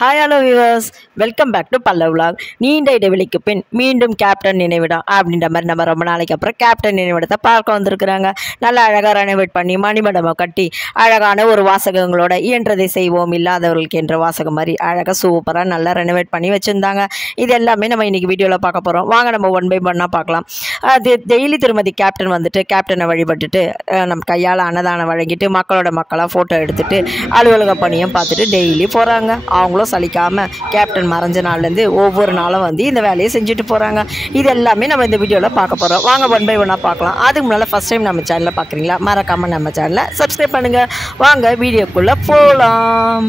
Hi hello viewers, welcome back to Pallav vlog. நீண்ட இடைவெளிக்கு பின் மீண்டும் கேப்டன் நினைவிடம் அப்படின்ற மாதிரி நம்ம ரொம்ப நாளைக்கு அப்புறம் கேப்டன் நினைவிடத்தை பார்க்க வந்திருக்கிறாங்க. நல்லா அழகாக ரெனோவேட் பண்ணி மணிமண்டபம் கட்டி அழகான ஒரு வாசகங்களோட இயன்றதை செய்வோம் இல்லாதவர்களுக்கு என்ற வாசகம் மாதிரி அழகாக சூப்பராக நல்லா ரெனோவேட் பண்ணி வச்சுருந்தாங்க. இது எல்லாமே நம்ம இன்றைக்கி வீடியோவில் பார்க்க போகிறோம். வாங்க நம்ம ஒன் பை ஒன்னாக பார்க்கலாம். அது டெய்லி திருமதி கேப்டன் வந்துட்டு கேப்டனை வழிபட்டுட்டு நம்ம கையால் அன்னதானம் வழங்கிட்டு மக்களாக ஃபோட்டோ எடுத்துகிட்டு அலுவலக பணியும் பார்த்துட்டு டெய்லி போகிறாங்க. அவங்களும் சலிக்காமல் கேப்டன் மறைஞ்ச நாள்லேருந்து ஒவ்வொரு நாளும் வந்து இந்த வேலையை செஞ்சுட்டு போகிறாங்க. இது எல்லாமே நம்ம இந்த வீடியோவில் பார்க்க போகிறோம். வாங்க ஒன் பை ஒன்னாக பார்க்கலாம். அதுக்கு முன்னால் ஃபஸ்ட் டைம் நம்ம சேனலில் பார்க்குறீங்களா, மறக்காமல் நம்ம சேனலை சப்ஸ்கிரைப் பண்ணுங்கள். வாங்க வீடியோக்குள்ளே போகலாம்.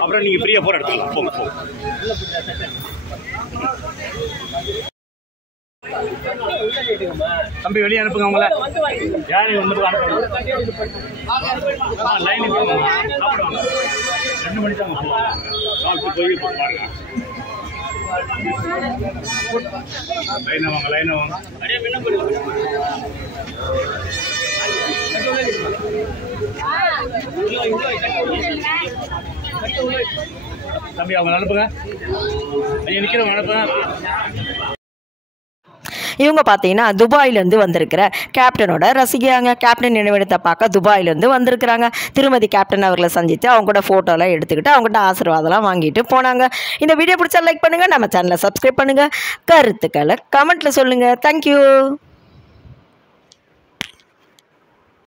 அப்புறம் நீங்க ஃப்ரீயா போற இடத்துல போங்க போங்க. தம்பி வெளியே அனுப்புங்க அவங்கள. யாரையும் வந்து லைனுக்கு 2 மணி தான் சாப்பிட்டு போய் பாருங்க. லைனா வாங்க லைனா வாங்க. தம்பி அவங்க அனுப்புங்க. நீங்க நிக்கிறவங்க அனுப்புங்க. இவங்க பார்த்தீங்கன்னா துபாயிலேருந்து வந்திருக்கிற கேப்டனோட ரசிகையாங்க. கேப்டன் நினைவிடத்தை பார்க்க துபாயிலேருந்து வந்திருக்கிறாங்க. திருமதி கேப்டன் அவர்களை சந்தித்து அவங்க கூட ஃபோட்டோலாம் எடுத்துக்கிட்டு அவங்ககிட்ட ஆசீர்வாதம்லாம் வாங்கிட்டு போனாங்க. இந்த வீடியோ பிடிச்சா லைக் பண்ணுங்கள், நம்ம சேனலை சப்ஸ்கிரைப் பண்ணுங்கள், கருத்துக்களை கமெண்ட்டில் சொல்லுங்கள். தேங்க்யூ.